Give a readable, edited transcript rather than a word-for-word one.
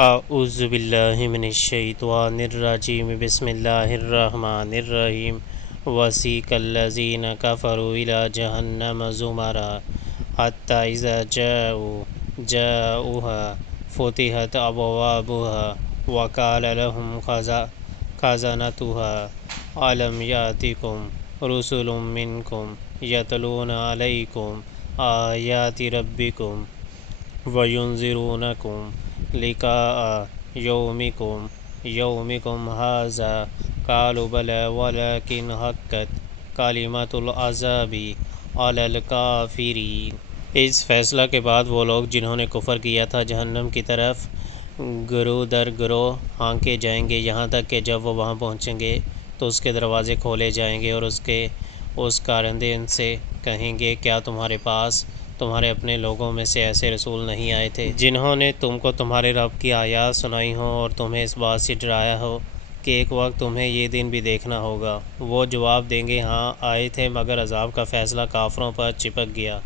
اعوذ باللہ من الشیطان الرجیم بسم اللہ الرحمن الرحیم وسیق الذین کفروا الی جہنم زمرا حتی اذا جاؤوها فتحت ابوابها وقال لهم خزنتها الم یاتکم رسل منکم یتلون علیکم آیات ربکم وینذرونکم لقاء یومکم ھذا قالوا بلی ولکن حقت کلمۃ العذاب علی الکافرین۔ اس فیصلہ کے بعد وہ لوگ جنہوں نے کفر کیا تھا جہنم کی طرف گروہ در گروہ ہانکے جائیں گے، یہاں تک کہ جب وہ وہاں پہنچیں گے تو اس کے دروازے کھولے جائیں گے اور اس کارندے ان سے کہیں گے کیا تمہارے پاس تمہارے اپنے لوگوں میں سے ایسے رسول نہیں آئے تھے جنہوں نے تم کو تمہارے رب کی آیات سنائی ہوں اور تمہیں اس بات سے ڈرایا ہو کہ ایک وقت تمہیں یہ دن بھی دیکھنا ہوگا؟ وہ جواب دیں گے ہاں آئے تھے، مگر عذاب کا فیصلہ کافروں پر چپک گیا۔